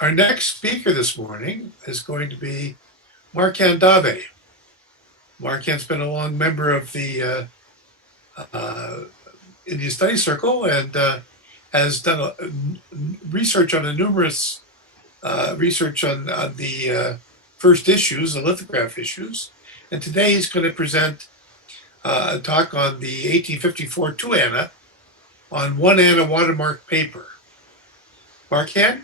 Our next speaker this morning is going to be Markan Dave. Markan's been a long member of the Indian Studies Circle and has done research on the numerous research on the first issues, the lithograph issues. And today he's going to present a talk on the 1854 2 Anna on 1 Anna watermark paper. Markan?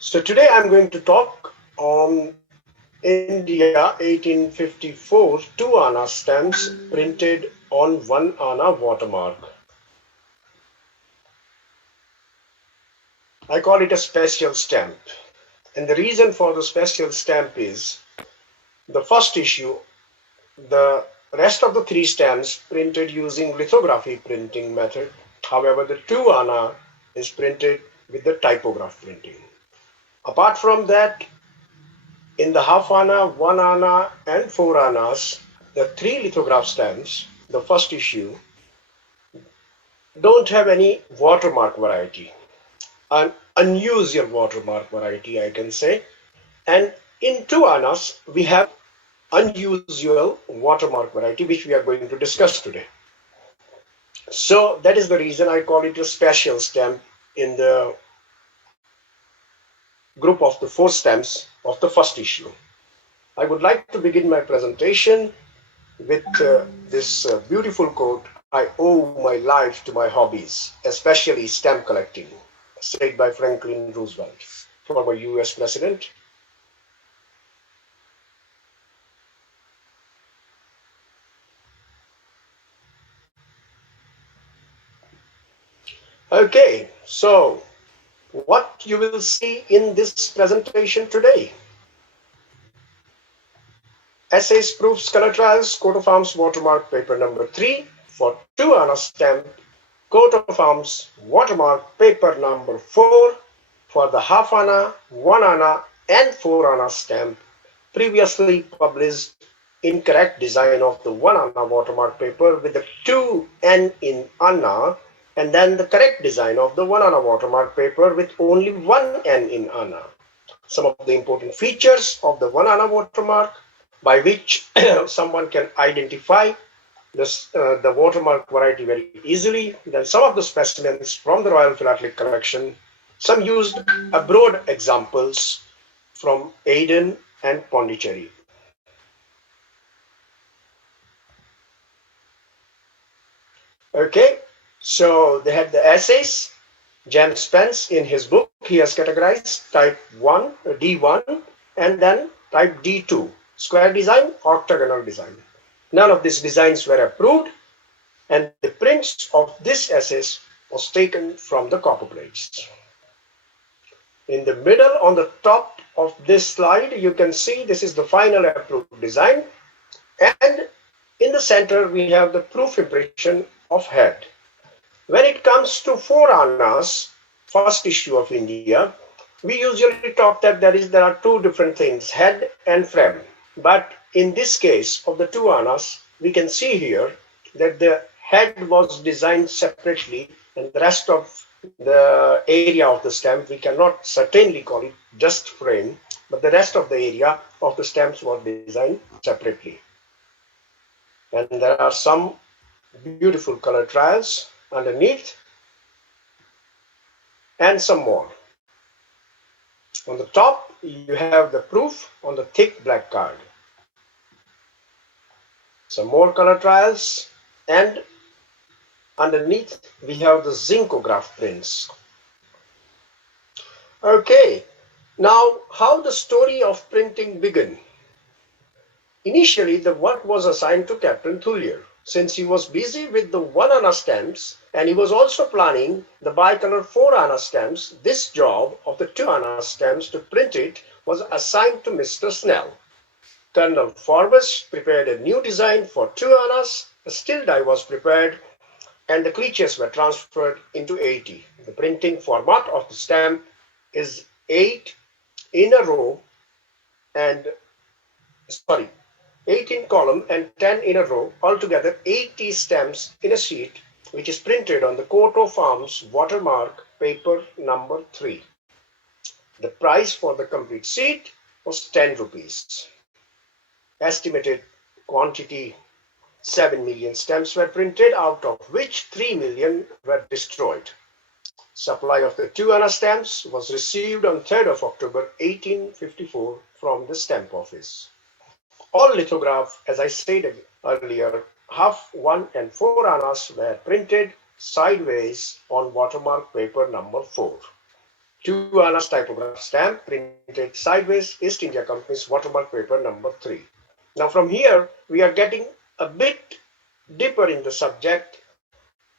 So today I'm going to talk on India 1854 2 Anna stamps printed on 1 Anna watermark. I call it a special stamp. And the reason for the special stamp is the first issue, the rest of the 3 stamps printed using lithography printing method. However, the 2 Anna is printed with the typograph printing. Apart from that, in the half Anna, 1 Anna and 4 Annas, the 3 lithograph stamps, the first issue, don't have any watermark variety, an unusual watermark variety I can say. And in 2 Annas, we have unusual watermark variety which we are going to discuss today. So that is the reason I call it a special stamp in the group of the 4 stamps of the first issue. I would like to begin my presentation with this beautiful quote, "I owe my life to my hobbies, especially stamp collecting," said by Franklin Roosevelt, former US President. Okay, so what you will see in this presentation today: essays, proofs, color trials, coat of arms watermark paper number 3 for 2 Anna stamp, coat of arms watermark paper number 4 for the half Anna, 1 Anna and 4 Anna stamp, previously published incorrect design of the 1 Anna watermark paper with the 2 N in Anna, and then the correct design of the 1 Anna watermark paper with only 1 N in Anna. Some of the important features of the 1 Anna watermark by which someone can identify the watermark variety very easily. Then some of the specimens from the Royal Philatelic Collection. Some used abroad examples from Aden and Pondicherry. Okay, so they had the essays. James Spence in his book, he has categorized type 1, D1, and then type D2, square design, octagonal design. None of these designs were approved, and the prints of this essays was taken from the copper plates. In the middle, on the top of this slide, you can see this is the final approved design, and in the center we have the proof impression of head. When it comes to 4 Annas, first issue of India, we usually talk that there are 2 different things, head and frame. But in this case of the 2 Annas, we can see here that the head was designed separately, and the rest of the area of the stamp, we cannot certainly call it just frame, but the rest of the area of the stamps was designed separately. And there are some beautiful color trials underneath, and some more. On the top, you have the proof on the thick black card. Some more color trials, and underneath we have the zincograph prints. Okay, now how the story of printing began. Initially, the work was assigned to Captain Thulier, since he was busy with the 1 Anna stamps and he was also planning the bicolor 4 Anna stamps. This job of the 2 Anna stamps to print it was assigned to Mr. Snell. Colonel Forbes prepared a new design for 2 Annas, a still die was prepared, and the cliches were transferred into 80. The printing format of the stamp is 8 in a row and 8 in column and 10 in a row, altogether 80 stamps in a sheet, which is printed on the coat of arms watermark paper number 3. The price for the complete sheet was 10 rupees. Estimated quantity 7 million stamps were printed, out of which 3 million were destroyed. Supply of the 2 Anna stamps was received on 3rd of October 1854 from the stamp office. All lithographs, as I said earlier, half, 1 and 4 annas were printed sideways on watermark paper number 4. 2 annas typograph stamp printed sideways, East India Company's watermark paper number 3. Now from here, we are getting a bit deeper in the subject.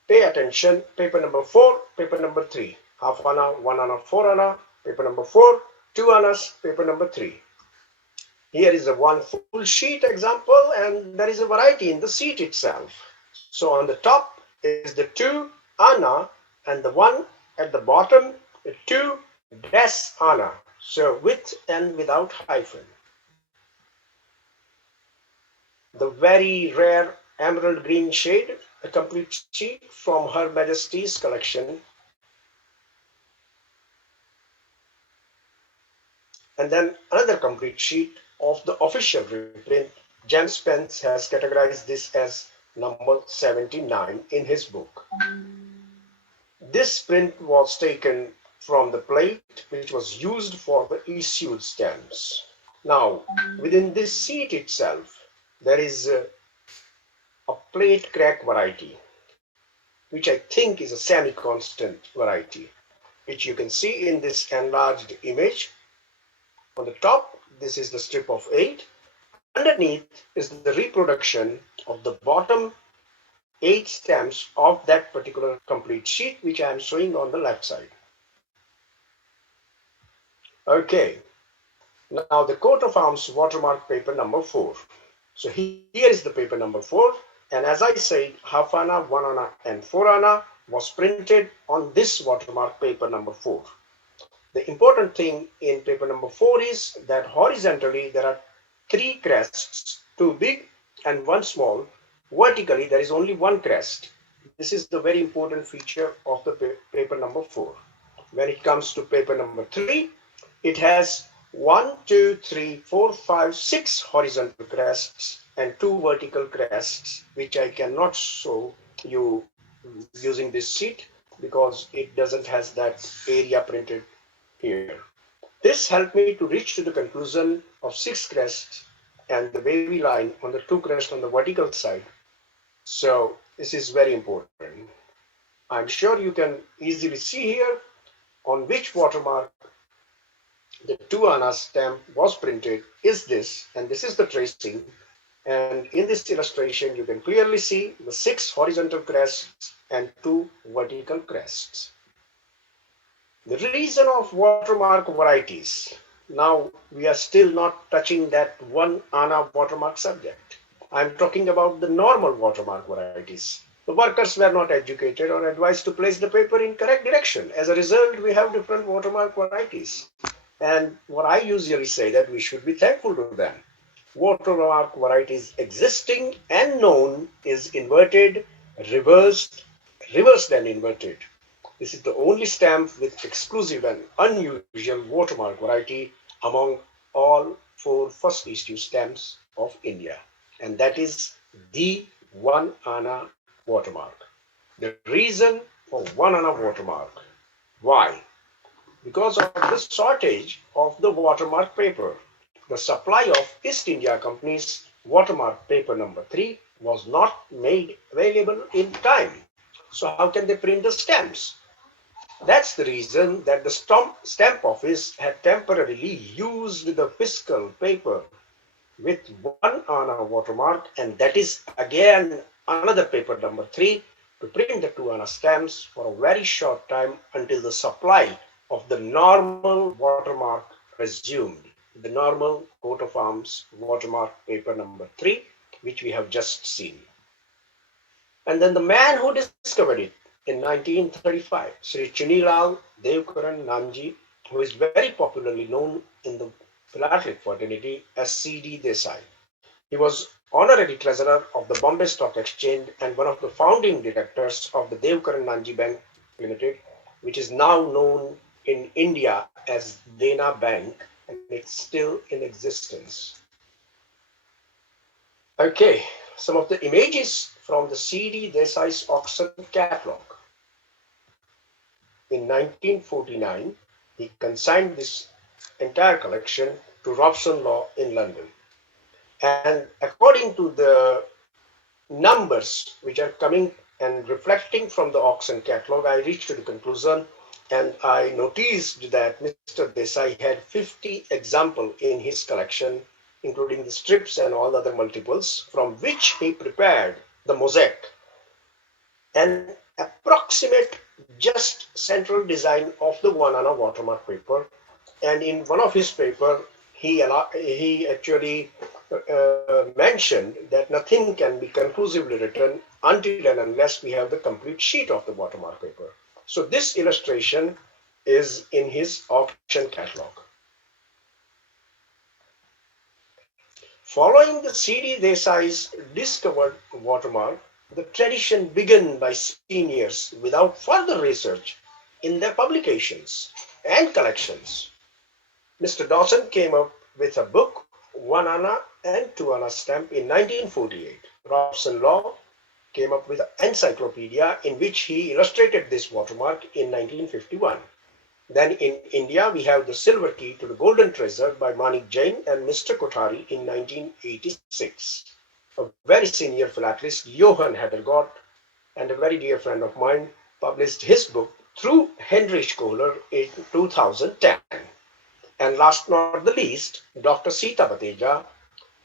Pay attention, paper number 4, paper number 3. Half anna, 1 anna, 4 anna, paper number 4, 2 annas, paper number 3. Here is a one full sheet example, and there is a variety in the sheet itself. So on the top is the 2 anna, and the one at the bottom, the 2 des anna. So with and without hyphen. The very rare emerald green shade, a complete sheet from Her Majesty's collection. And then another complete sheet of the official reprint. James Spence has categorized this as number 79 in his book. This print was taken from the plate which was used for the issued stamps. Now, within this sheet itself, there is a plate crack variety, which I think is a semi-constant variety, which you can see in this enlarged image. On the top, this is the strip of 8. Underneath is the reproduction of the bottom 8 stamps of that particular complete sheet, which I am showing on the left side. Okay, now the coat of arms watermark paper number 4. So here is the paper number 4, and as I said, half anna, 1 anna and 4 anna was printed on this watermark paper number 4. The important thing in paper number 4 is that horizontally there are 3 crests, 2 big and 1 small. Vertically there is only 1 crest. This is the very important feature of the paper number 4. When it comes to paper number 3, it has 1, 2, 3, 4, 5, 6 horizontal crests and 2 vertical crests, which I cannot show you using this sheet because it doesn't has that area printed here. This helped me to reach to the conclusion of 6 crests and the wavy line on the 2 crests on the vertical side. So this is very important. I'm sure you can easily see here on which watermark the 2 anna stamp was printed is this, and this is the tracing. And in this illustration, you can clearly see the 6 horizontal crests and 2 vertical crests. The reason of watermark varieties. Now we are still not touching that 1 anna watermark subject. I'm talking about the normal watermark varieties. The workers were not educated or advised to place the paper in correct direction. As a result, we have different watermark varieties. And what I usually say that we should be thankful to them. Watermark varieties existing and known is inverted, reversed, reversed and inverted. This is the only stamp with exclusive and unusual watermark variety among all 4 first issue stamps of India. And that is the 1 anna watermark. The reason for 1 anna watermark. Why? Because of the shortage of the watermark paper. The supply of East India Company's watermark paper number 3 was not made available in time. So how can they print the stamps? That's the reason that the stamp office had temporarily used the fiscal paper with 1 anna watermark, and that is again another paper number 3 to print the 2 anna stamps for a very short time until the supply of the normal watermark resumed. The normal coat of arms watermark paper number 3, which we have just seen. And then the man who discovered it in 1935, Sri Chunilal Devkaran Namji, who is very popularly known in the philatelic fraternity as C.D. Desai. He was honorary treasurer of the Bombay Stock Exchange and one of the founding directors of the Devkaran Namji Bank Limited, which is now known in India as Dena Bank, and it's still in existence. Okay, some of the images from the C.D. Desai's auction catalog. In 1949, he consigned this entire collection to Robson Law in London. And according to the numbers which are coming and reflecting from the auction catalog, I reached to the conclusion and I noticed that Mr. Desai had 50 examples in his collection, including the strips and all other multiples, from which he prepared the mosaic. An approximate just central design of the 1 anna watermark paper, and in one of his paper he actually mentioned that nothing can be conclusively written until and unless we have the complete sheet of the watermark paper. So this illustration is in his auction catalog. Following the C.D. Desai's discovered watermark, the tradition began by seniors without further research in their publications and collections. Mr. Dawson came up with a book, 1 anna and 2 anna stamp in 1948. Robson Law came up with an encyclopedia in which he illustrated this watermark in 1951. Then in India, we have the Silver Key to the Golden Treasure by Manik Jain and Mr. Kothari in 1986. A very senior philatelist, Johann Hedergott, and a very dear friend of mine, published his book through Henry Scholar in 2010. And last not the least, Dr. Sita Bateja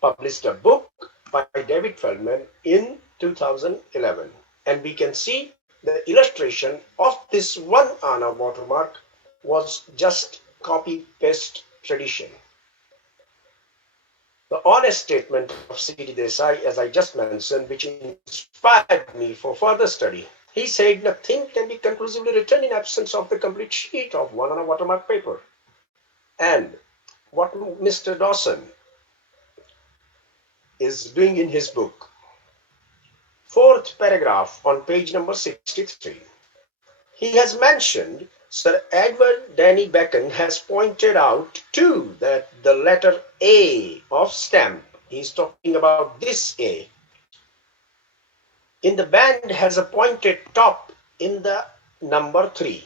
published a book by David Feldman in 2011. And we can see the illustration of this 1 anna watermark was just copy-paste tradition. The honest statement of C.D. Desai, as I just mentioned, which inspired me for further study. He said nothing can be conclusively written in absence of the complete sheet of 1 anna watermark paper. And what Mr. Dawson is doing in his book, 4th paragraph on page number 63, he has mentioned Sir Edward Denny Bacon has pointed out too that the letter A of stamp, he's talking about this A, in the band has a pointed top in the number 3.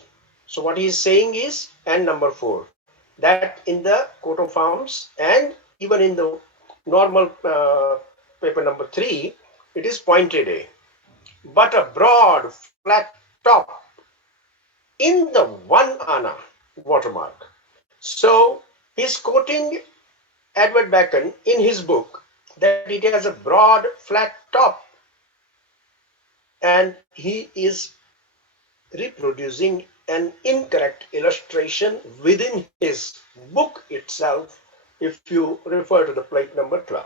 So what he is saying is, and number 4, that in the coat of arms and even in the normal paper number 3, it is pointed A, but a broad flat top in the 1 anna watermark. So he's quoting Edward Bacon in his book that it has a broad flat top, and he is reproducing an incorrect illustration within his book itself if you refer to the plate number 12.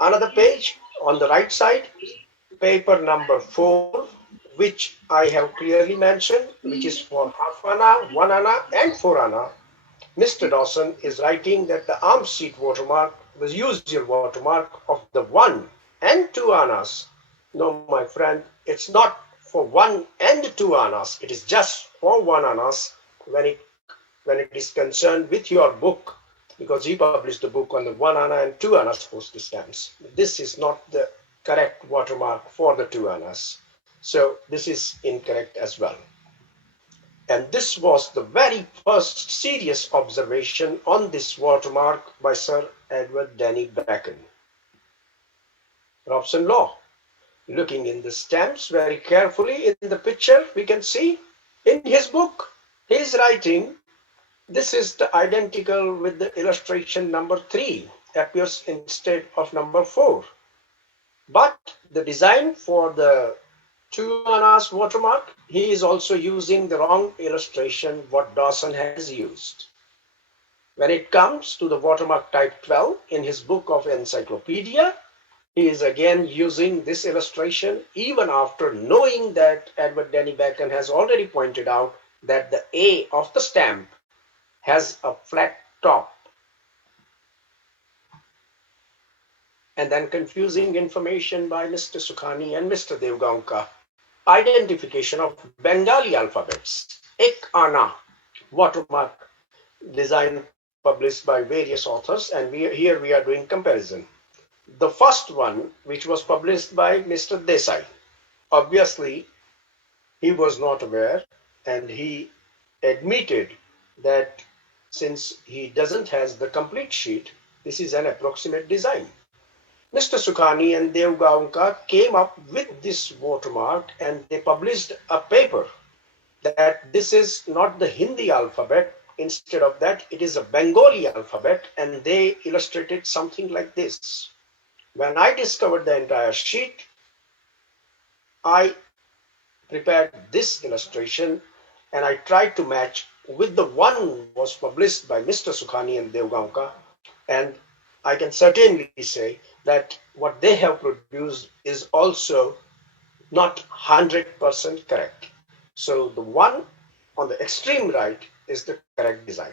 Another page on the right side, paper number 4, which I have clearly mentioned, which is for half anna, 1 anna and 4 anna. Mr. Dawson is writing that the arm sheet watermark, the usual watermark of the 1 and 2 annas. No, my friend, it's not for 1 and 2 annas. It is just for 1 annas when it is concerned with your book, because he published a book on the 1 anna and 2 annas postage stamps. This is not the correct watermark for the 2 annas. So this is incorrect as well. And this was the very first serious observation on this watermark by Sir Edward Denny Bacon. Robson Law, looking in the stamps very carefully in the picture, we can see in his book, he is writing, this is the identical with the illustration number 3, appears instead of number 4. But the design for the 2 annas watermark, he is also using the wrong illustration what Dawson has used. When it comes to the watermark type 12 in his book of encyclopedia, he is again using this illustration even after knowing that Edward Denny Bacon has already pointed out that the A of the stamp has a flat top. And then confusing information by Mr. Sukhani and Mr. Devgaonkar. Identification of Bengali alphabets Ek Ana watermark design published by various authors, and here we are doing comparison. The first one, which was published by Mr. Desai, obviously he was not aware, and he admitted that since he doesn't has the complete sheet, this is an approximate design. Mr. Sukhani and Devgaonkar came up with this watermark, and they published a paper that this is not the Hindi alphabet. Instead of that, it is a Bengali alphabet, and they illustrated something like this. When I discovered the entire sheet, I prepared this illustration, and I tried to match with the one was published by Mr. Sukhani and Devgaonkar, and I can certainly say that what they have produced is also not 100% correct. So the one on the extreme right is the correct design.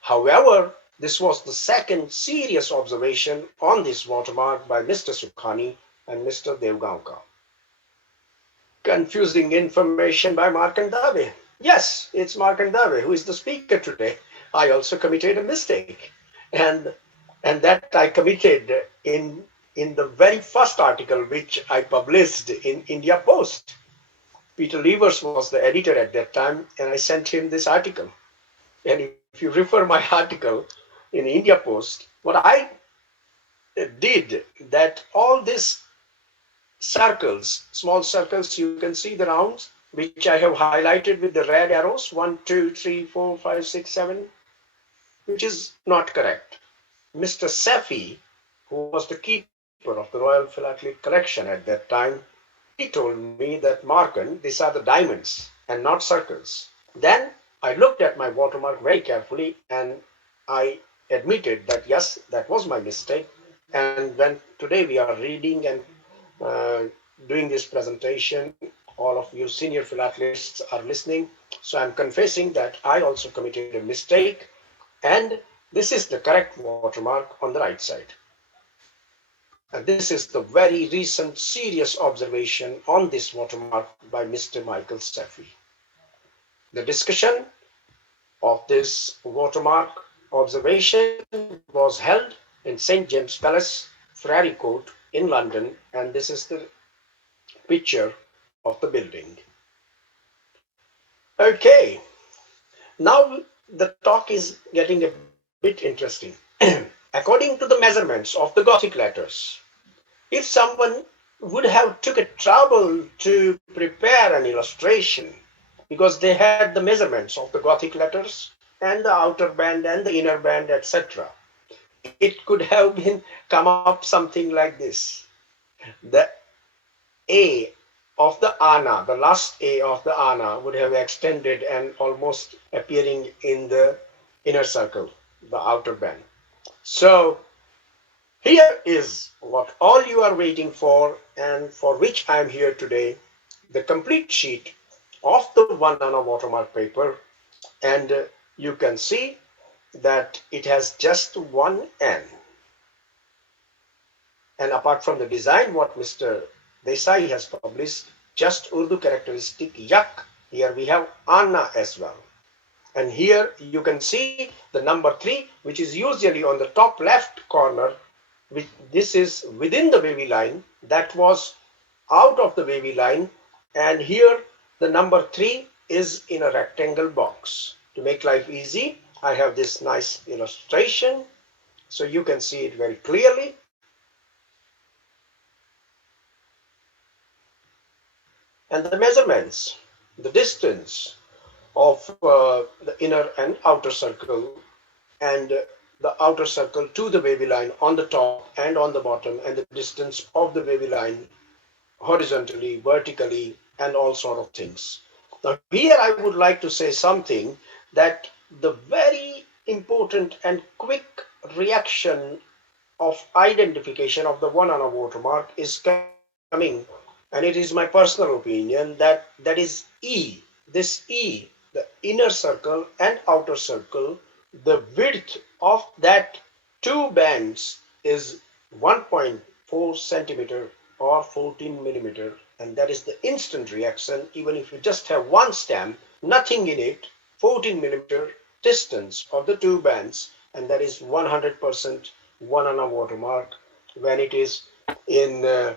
However, this was the second serious observation on this watermark by Mr. Sukhani and Mr. Devgaonkar. Confusing information by Markan Dave. Yes, it's Markan Dave who is the speaker today. I also committed a mistake, and that I committed in the very first article which I published in India Post. Peter Levers was the editor at that time, and I sent him this article. And if you refer my article in India Post, what I did that all these circles, small circles, you can see the rounds, which I have highlighted with the red arrows, 1, 2, 3, 4, 5, 6, 7, which is not correct. Mr. Safi, who was the keeper of the Royal Philatelic Collection at that time, he told me that Markan, these are the diamonds and not circles. Then I looked at my watermark very carefully, and I admitted that yes, that was my mistake. And when today we are reading and doing this presentation, all of you senior philatelists are listening. So I'm confessing that I also committed a mistake, and this is the correct watermark on the right side. And this is the very recent serious observation on this watermark by Mr. Michael Safi. The discussion of this watermark observation was held in St. James Palace, Frary Court in London, and this is the picture of the building. Okay, now the talk is getting a bit interesting. According to the measurements of the Gothic letters, if someone would have took a trouble to prepare an illustration, because they had the measurements of the Gothic letters and the outer band and the inner band, etc., it could have been come up something like this. The A of the Ana, the last A of the Ana, would have extended and almost appearing in the inner circle, the outer band. So here is what all you are waiting for, and for which I am here today, the complete sheet of the 1 Ana watermark paper, and you can see that it has just one N. And apart from the design, what Mr. Desai has published, just Urdu characteristic Yak, here we have Ana as well. And here you can see the number 3, which is usually on the top left corner. This is within the wavy line, that was out of the wavy line, and here the number 3 is in a rectangle box. To make life easy, I have this nice illustration so you can see it very clearly. And the measurements, the distance of the inner and outer circle, and the outer circle to the wavy line on the top and on the bottom, and the distance of the wavy line horizontally, vertically, and all sort of things. Now here I would like to say something, that the very important and quick reaction of identification of the 1 Ana watermark is coming, and it is my personal opinion that that is E. This E, the inner circle and outer circle, the width of that two bands is 1.4 centimeter or 14 millimeter, and that is the instant reaction. Even if you just have one stem, nothing in it, 14 millimeter distance of the two bands, and that is 100% 1 Anna watermark. When it is in the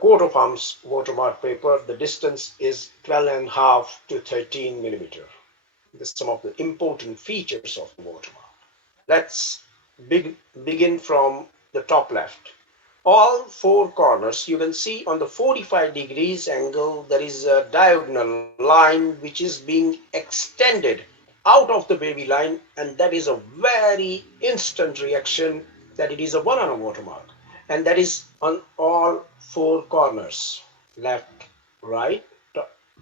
coat of arms watermark paper, the distance is 12.5 to 13 millimeter. This is some of the important features of the watermark. Let's begin from the top left. All four corners, you can see on the 45 degrees angle, there is a diagonal line which is being extended out of the baby line, and that is a very instant reaction that it is a 1 Anna watermark, and that is on all four corners, left, right,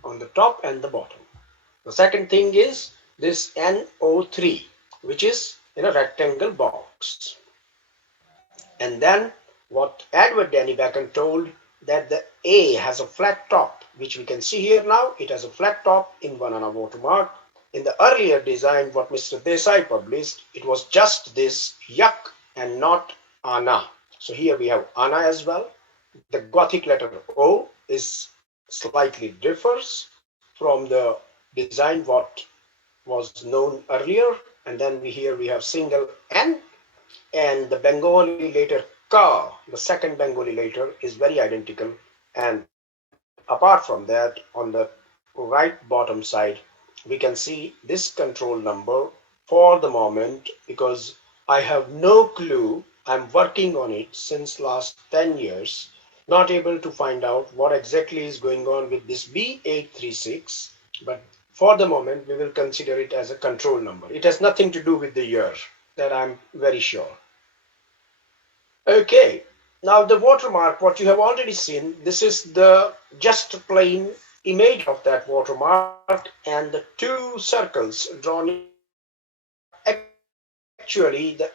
on the top and the bottom. The second thing is this NO3, which is in a rectangle box. And then what Edward Denny Bacon told, that the A has a flat top, which we can see here now. It has a flat top in 1 Anna watermark. In the earlier design, what Mr. Desai published, it was just this Yak and not Anna. So here we have Anna as well. The Gothic letter O is slightly differs from the design what was known earlier. And then here we have single N, and the Bengali letter Ka, the second Bengali letter, is very identical. And apart from that, on the right bottom side, we can see this control number for the moment, because I have no clue. I'm working on it since last 10 years, not able to find out what exactly is going on with this B836, but for the moment, we will consider it as a control number. It has nothing to do with the year, that I'm very sure. Okay, now the watermark, what you have already seen, this is the just plain image of that watermark, and the two circles drawn actually the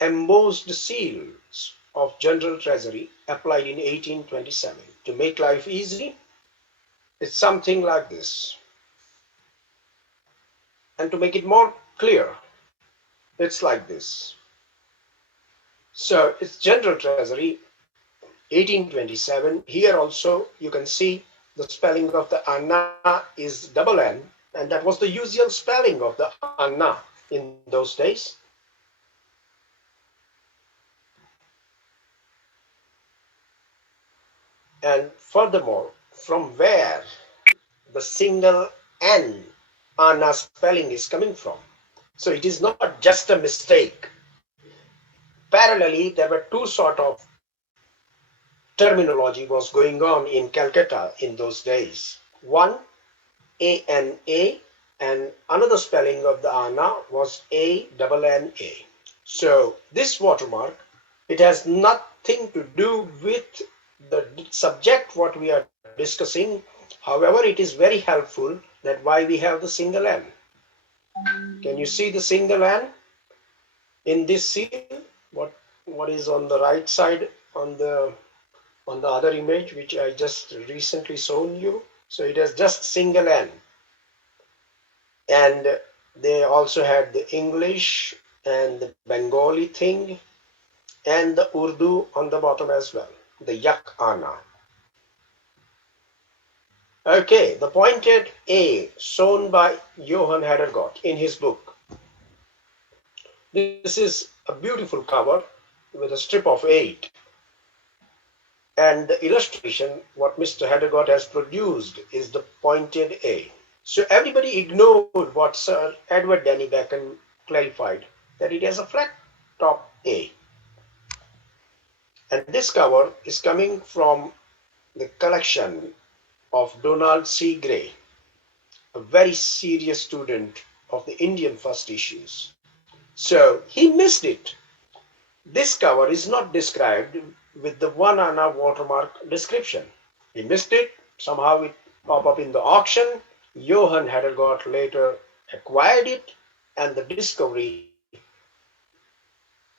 embossed seals of General Treasury applied in 1827. To make life easy, it's something like this. And to make it more clear, it's like this. So it's General Treasury 1827. Here also you can see the spelling of the Anna is double N, and that was the usual spelling of the Anna in those days. And furthermore, from where the single N Anna spelling is coming from. So it is not just a mistake. Parallelly, there were two sort of terminology was going on in Calcutta in those days. One, ANA, and another spelling of the Anna was ANNA. So this watermark, it has nothing to do with the subject what we are discussing. However, it is very helpful that why we have the single N. Can you see the single N in this seal? What is on the right side on the other image which I just recently shown you? So it has just single N, and they also had the English and the Bengali thing and the Urdu on the bottom as well, the Yak Ana. Okay, the pointed A shown by Johann Hedergott in his book. This is a beautiful cover with a strip of 8. And the illustration, what Mr. Hedergott has produced, is the pointed A. So everybody ignored what Sir Edward Denny Bacon clarified, that it has a flat top A. And this cover is coming from the collection of Donald C. Gray, a very serious student of the Indian first issues. So he missed it. This cover is not described with the 1 Anna watermark description. He missed it. Somehow it popped up in the auction. Johann Hedergott later acquired it, and the discovery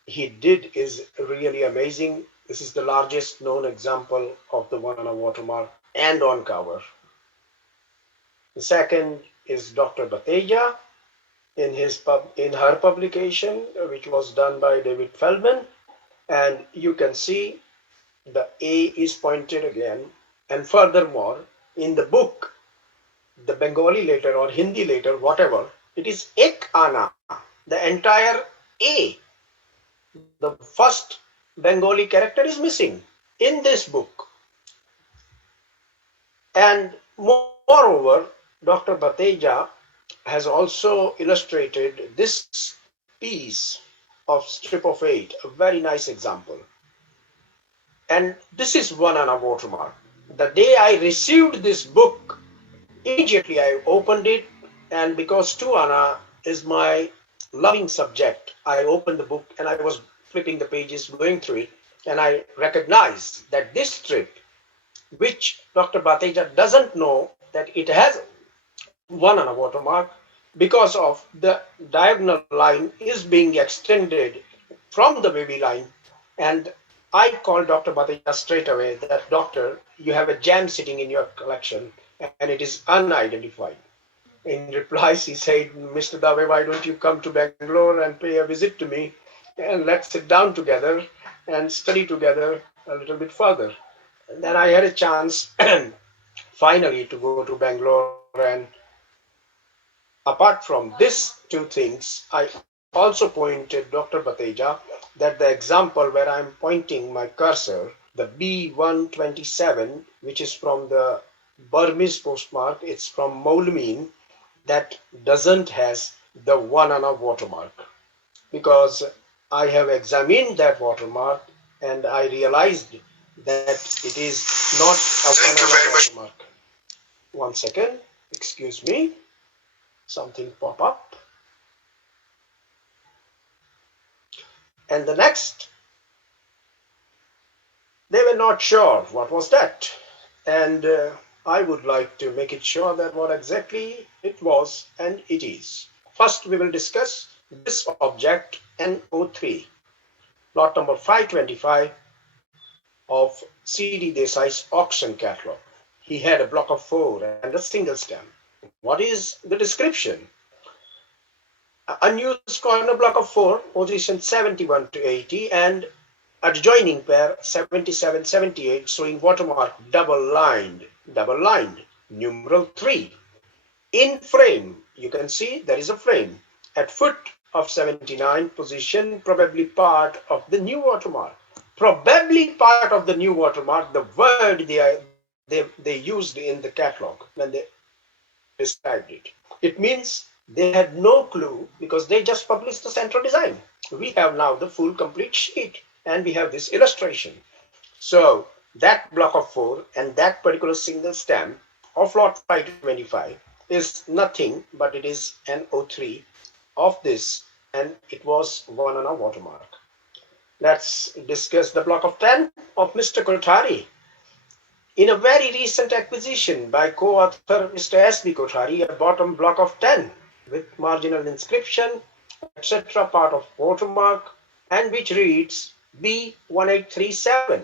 he did is really amazing. This is the largest known example of the 1 Anna watermark and on cover. The second is Dr. Bateja in her publication, which was done by David Feldman, and you can see the A is pointed again. And furthermore, in the book, the Bengali letter or Hindi letter, whatever, it is ek ana, the entire A, the first Bengali character is missing in this book. And moreover, Dr. Bateja has also illustrated this piece of strip of 8, a very nice example. And this is one ana watermark. The day I received this book, immediately I opened it, and because two ana is my loving subject, I opened the book and I was flipping the pages, going through it, and I recognized that this strip, which Dr. Bateja doesn't know that it has one ana watermark, because of the diagonal line is being extended from the baby line. And I called Dr. Bateja straight away that, doctor, you have a gem sitting in your collection and it is unidentified. In reply, he said, Mr. Dave, why don't you come to Bangalore and pay a visit to me, and let's sit down together and study together a little bit further. And then I had a chance finally to go to Bangalore, and apart from these two things, I also pointed Dr. Bateja that the example where I'm pointing my cursor, the B127, which is from the Burmese postmark, it's from Moulmein, that doesn't has the one ana watermark, because I have examined that watermark and I realized that it is not a one ana watermark. 1 second, excuse me, something pop up. And the next, they were not sure what was that, and I would like to make it sure that what exactly it was, and it is. First, we will discuss this object NO3, lot number 525 of C.D. Desai's auction catalog. He had a block of 4 and a single stem. What is the description? Unused corner block of 4, position 71 to 80, and adjoining pair 77, 78, showing watermark double lined, numeral 3. In frame, you can see there is a frame. At foot of 79 position, probably part of the new watermark. Probably part of the new watermark, the word they used in the catalog when they described it. It means they had no clue because they just published the central design. We have now the full complete sheet and we have this illustration. So that block of 4 and that particular single stem of lot 525 is nothing but it is an O3 of this, and it was one ana watermark. Let's discuss the block of 10 of Mr. Kothari. In a very recent acquisition by co-author Mr. S.B. Kothari, a bottom block of 10 with marginal inscription, etc., part of watermark, and which reads B1837.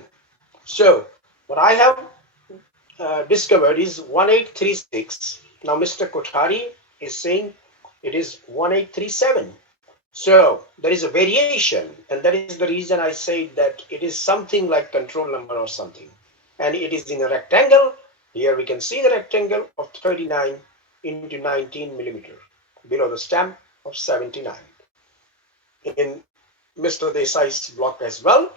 So what I have discovered is 1836. Now Mr. Kothari is saying it is 1837. So there is a variation, and that is the reason I say that it is something like control number or something. And it is in a rectangle. Here we can see the rectangle of 39 into 19 millimeter below the stem of 79. In Mr. Desai's block as well,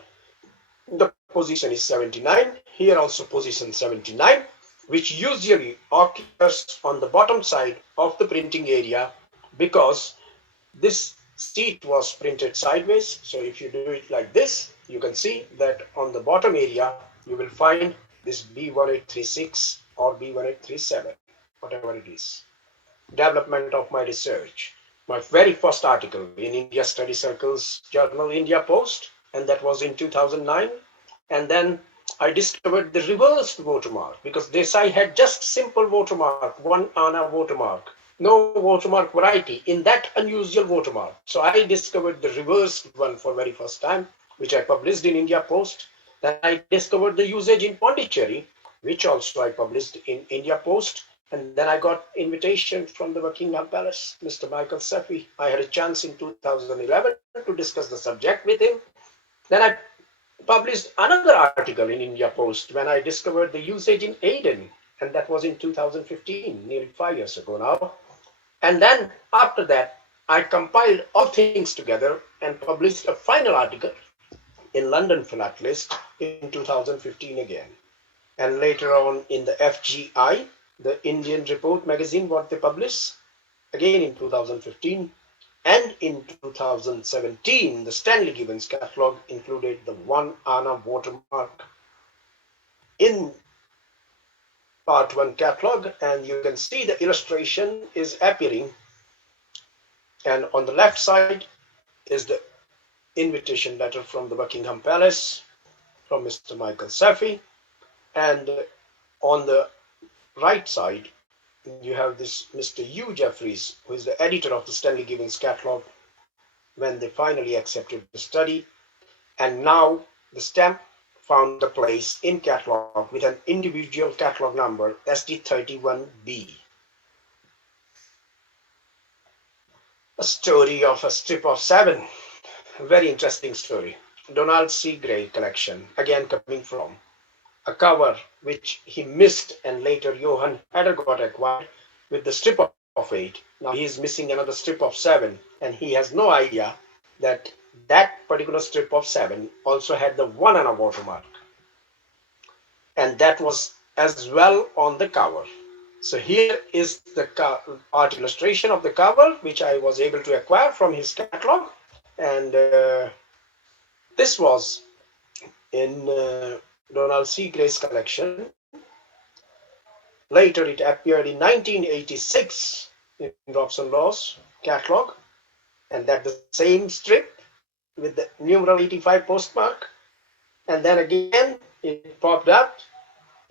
the position is 79. Here also position 79, which usually occurs on the bottom side of the printing area because this sheet was printed sideways. So if you do it like this, you can see that on the bottom area, you will find this B1836 or B1837, whatever it is. Development of my research. My very first article in India Study Circle's journal India Post, and that was in 2009. And then I discovered the reversed watermark because Desai had just simple watermark, one ana watermark, no watermark variety in that unusual watermark. So I discovered the reversed one for very first time, which I published in India Post. Then I discovered the usage in Pondicherry, which also I published in India Post. And then I got invitation from the Buckingham Palace, Mr. Michael Sefi. I had a chance in 2011 to discuss the subject with him. Then I published another article in India Post when I discovered the usage in Aden. and that was in 2015, nearly 5 years ago now. And then after that, I compiled all things together and published a final article in London Philatelist in 2015 again. And later on in the FGI, the Indian Report magazine, what they published, again in 2015. And in 2017, the Stanley Gibbons catalog included the 1 Anna watermark in part 1 catalog, and you can see the illustration is appearing. And on the left side is the invitation letter from the Buckingham Palace from Mr. Michael Safi. And on the right side, you have this Mr. Hugh Jeffreys, who is the editor of the Stanley Gibbons catalog when they finally accepted the study. And now the stamp found a place in catalog with an individual catalog number SD31B. A story of a strip of 7. A very interesting story. Donald C. Gray collection, again coming from a cover which he missed, and later Johan Heder got acquired with the strip of 8. Now he is missing another strip of 7, and he has no idea that that particular strip of 7 also had the 1 Anna watermark, and that was as well on the cover. So here is the art illustration of the cover, which I was able to acquire from his catalog, and this was in Donald C. Gray's collection. Later it appeared in 1986 in Robson Law's catalog, and that the same strip with the numeral 85 postmark. And then again it popped up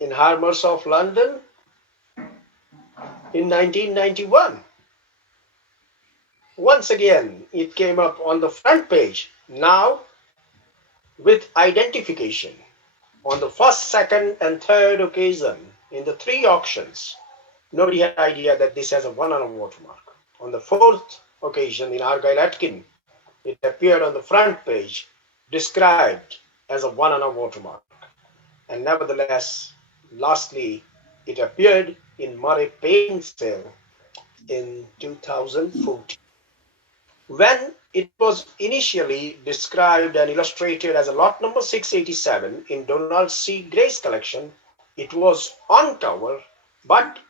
in Harmers of London in 1991. Once again it came up on the front page, now with identification. On the first, second, and third occasion in the 3 auctions, nobody had idea that this has a 1 Anna watermark. On the 4th occasion in Argyle Atkin, it appeared on the front page, described as a 1 Anna watermark. And nevertheless, lastly, it appeared in Murray Payne's sale in 2014. When it was initially described and illustrated as a lot number 687 in Donald C. Gray's collection, it was on cover, but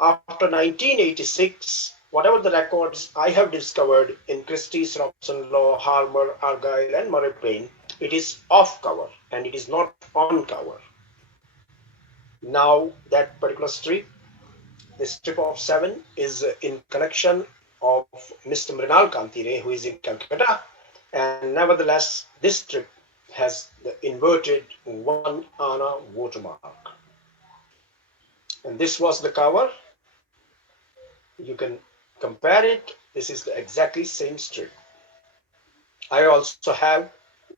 after 1986, whatever the records I have discovered in Christie's, Robson Law, Harmer, Argyle, and Murray Payne, it is off cover and it is not on cover. Now that particular strip, the strip of 7, is in collection of Mr. Mrinal Kanti, who is in Calcutta, and nevertheless this strip has the inverted 1 Anna watermark. And this was the cover. You can compare it. This is the exactly same strip. I also have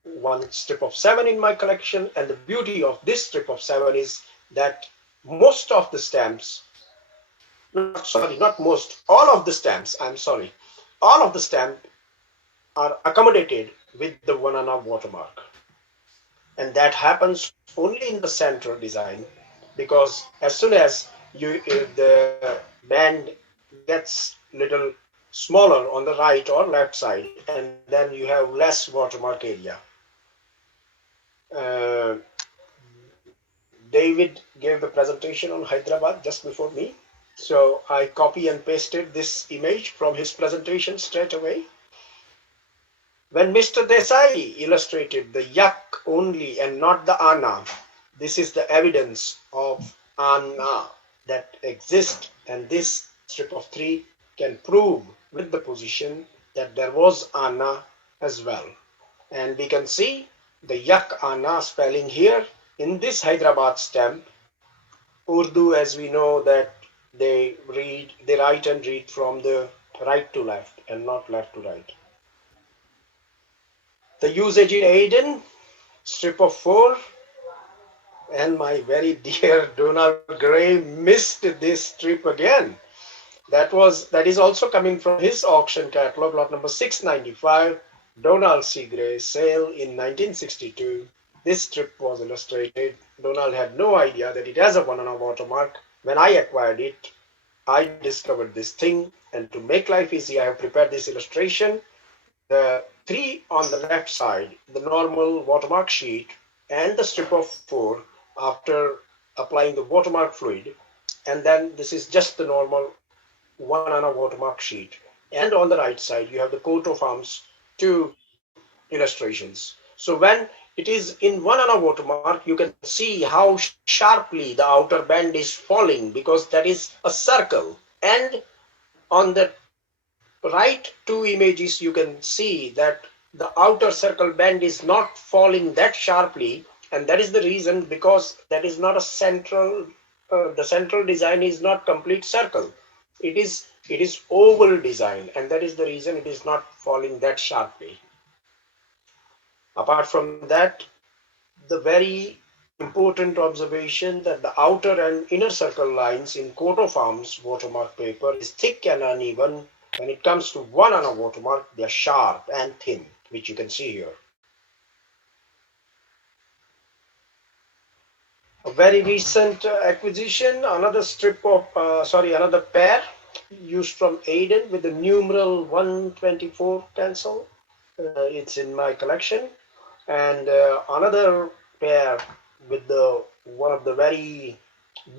1 strip of 7 in my collection, and the beauty of this strip of 7 is that most of the stamps, not most, all of the stamps, all of the stamps are accommodated with the 1 Anna watermark. And that happens only in the center design, because as soon as the band gets little smaller on the right or left side, and then you have less watermark area. David gave the presentation on Hyderabad just before me. So I copy and pasted this image from his presentation straight away. When Mr. Desai illustrated the yak only and not the Anna, this is the evidence of Anna that exists, and this strip of 3 can prove with the position that there was Anna as well. And we can see the yak Anna spelling here in this Hyderabad stamp. Urdu, as we know, that they write and read from the right to left and not left to right. The usage in Aden, strip of 4, and my very dear Donald Gray missed this strip again. That is also coming from his auction catalog, lot number 695, Donald C. Gray, sale in 1962. This strip was illustrated. Donald had no idea that it has a 1 Anna watermark, when I acquired it, I discovered this thing. And to make life easy, I have prepared this illustration. The three on the left side, the normal watermark sheet, and the strip of four after applying the watermark fluid. And then this is just the normal 1 ANA watermark sheet. And on the right side, you have the coat of arms, two illustrations. So when it is in 1 ANA watermark, you can see how sharply the outer band is falling because that is a circle. And on the right two images, you can see that the outer circle band is not falling that sharply. And that is the reason, because that is not a central, the central design is not complete circle. It is oval design, and that is the reason it is not falling that sharply. Apart from that, the very important observation that the outer and inner circle lines in coat of arms watermark paper is thick and uneven. When it comes to 1 ANA watermark, they are sharp and thin, which you can see here. A very recent acquisition, another another pair used from Aiden with the numeral 124 pencil. It's in my collection. And another pair with the one of the very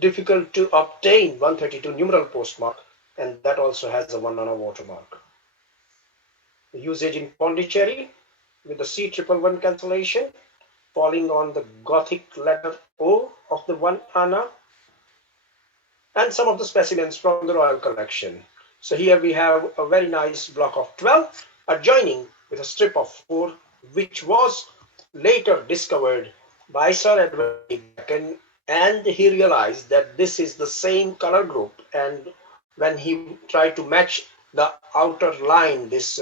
difficult to obtain 132 numeral postmark, and that also has a 1 ANA watermark. The usage in Pondicherry with the C111 cancellation falling on the Gothic letter O of the 1 ANA, and some of the specimens from the Royal Collection. So here we have a very nice block of 12 adjoining with a strip of 4, which was later discovered by Sir Edward Bacon, and he realized that this is the same color group. And when he tried to match the outer line, this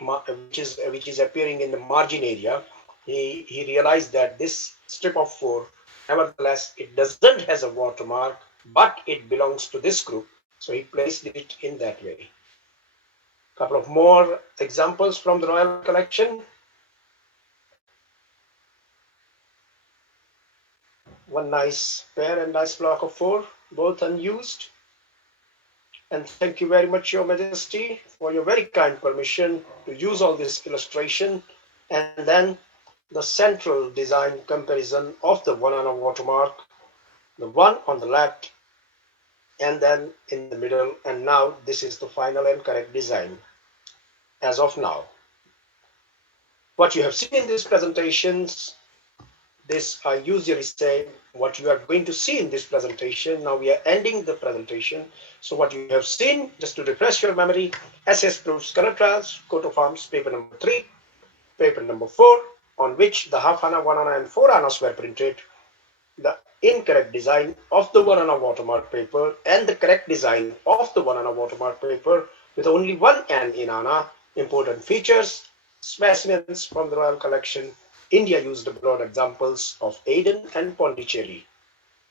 which is appearing in the margin area, he realized that this strip of 4, nevertheless, it doesn't has a watermark, but it belongs to this group. So he placed it in that way. A couple of more examples from the Royal Collection. One nice pair and nice block of 4, both unused. And thank you very much, Your Majesty, for your very kind permission to use all this illustration. And then the central design comparison of the 1 ANA watermark, the one on the left, and then in the middle. And now this is the final and correct design as of now. What you have seen in these presentations, this I usually say what you are going to see in this presentation. Now we are ending the presentation. So what you have seen, just to refresh your memory, SS Proofs Color Trials, coat of arms, paper number 3, paper number 4, on which the half ANA, 1 ANA and 4 ANAs were printed, the incorrect design of the 1 ANA watermark paper, and the correct design of the 1 ANA watermark paper with only one N in ANA. Important features, specimens from the Royal Collection. India used abroad examples of Aden and Pondicherry.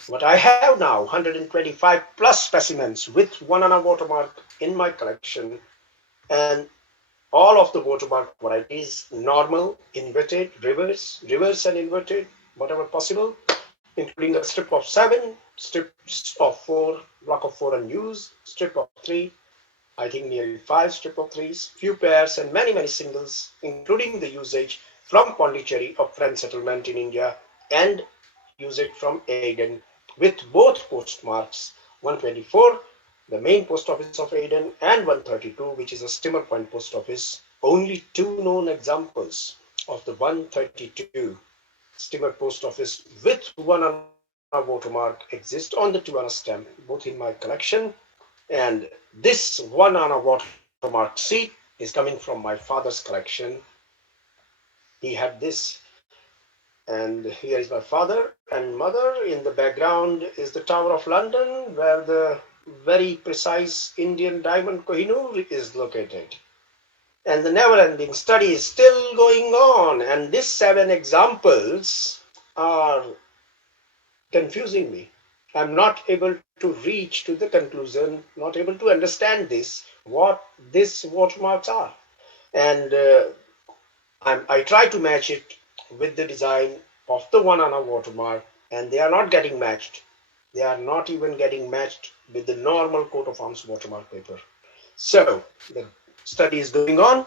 What I have now, 125 plus specimens with 1 ANA watermark in my collection, and all of the watermark varieties, normal, inverted, reverse and inverted, whatever possible, including a strip of 7, strips of 4, block of 4 unused, strip of 3, I think nearly 5 strip of 3s, few pairs and many singles, including the usage from Pondicherry of French settlement in India and usage from Aden with both postmarks, 124, the main post office of Aden, and 132, which is a Steamer Point post office. Only 2 known examples of the 132 Steamer post office with 1 ANA watermark exist on the 2 ANA stamp, both in my collection. And this 1 ANA watermark seat is coming from my father's collection. He had this, and here is my father and mother. In the background is the Tower of London, where the very precise Indian diamond Kohinoor is located. And the never-ending study is still going on, and these 7 examples are confusing me. I'm not able to reach to the conclusion, not able to understand this, what these watermarks are. And I try to match it with the design of the 1 ANA watermark, and they are not getting matched. They are not even getting matched with the normal coat of arms watermark paper. So the study is going on,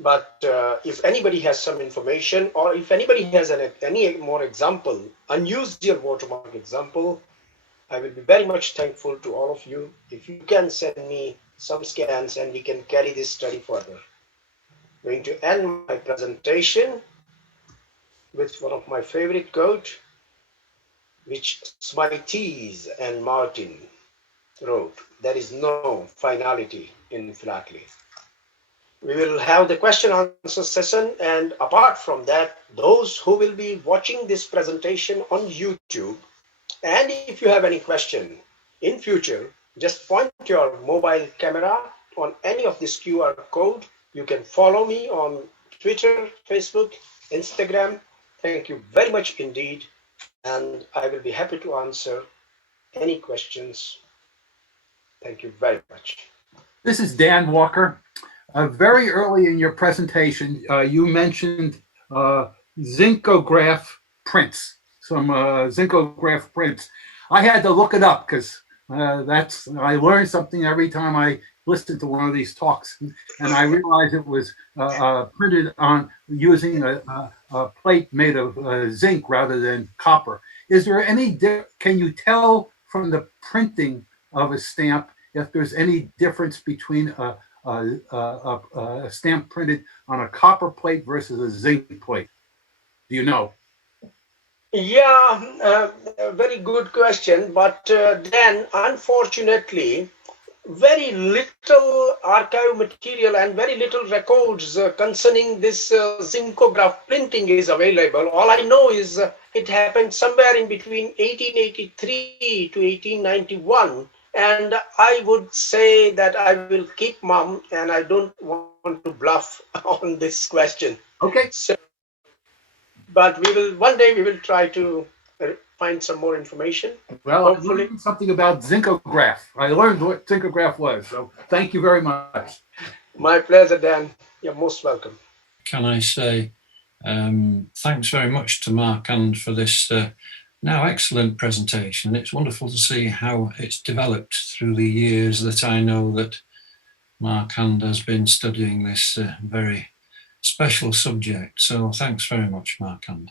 but if anybody has some information, or if anybody has any more example, unusual watermark example, I will be very much thankful to all of you if you can send me some scans and we can carry this study further. I'm going to end my presentation with one of my favorite quotes, which Smites and Martin wrote: "There is no finality in philately." We will have the question answer session, and apart from that, those who will be watching this presentation on YouTube, and if you have any question in future, just point your mobile camera on any of this QR code. You can follow me on Twitter, Facebook, Instagram. Thank you very much indeed, and I will be happy to answer any questions. Thank you very much. This is Dan Walker. Very early in your presentation, you mentioned Zincograph prints, some Zincograph prints. I had to look it up because I learned something every time I listened to one of these talks, and I realized it was printed on using a plate made of zinc rather than copper. Is there any, can you tell from the printing of a stamp if there's any difference between a stamp printed on a copper plate versus a zinc plate? Do you know? Yeah, very good question. But then, unfortunately, very little archive material and very little records concerning this Zincograph printing is available. All I know is it happened somewhere in between 1883 to 1891. And I would say that I will keep mum, and I don't want to bluff on this question. Okay. So, but one day we will try to find some more information. Well, Hopefully. I learned something about Zincograph. I learned what Zincograph was, so thank you very much. My pleasure, Dan. You're most welcome. Can I say thanks very much to Markand for this now excellent presentation. It's wonderful to see how it's developed through the years that I know that Markand has been studying this very special subject. So thanks very much, Markand.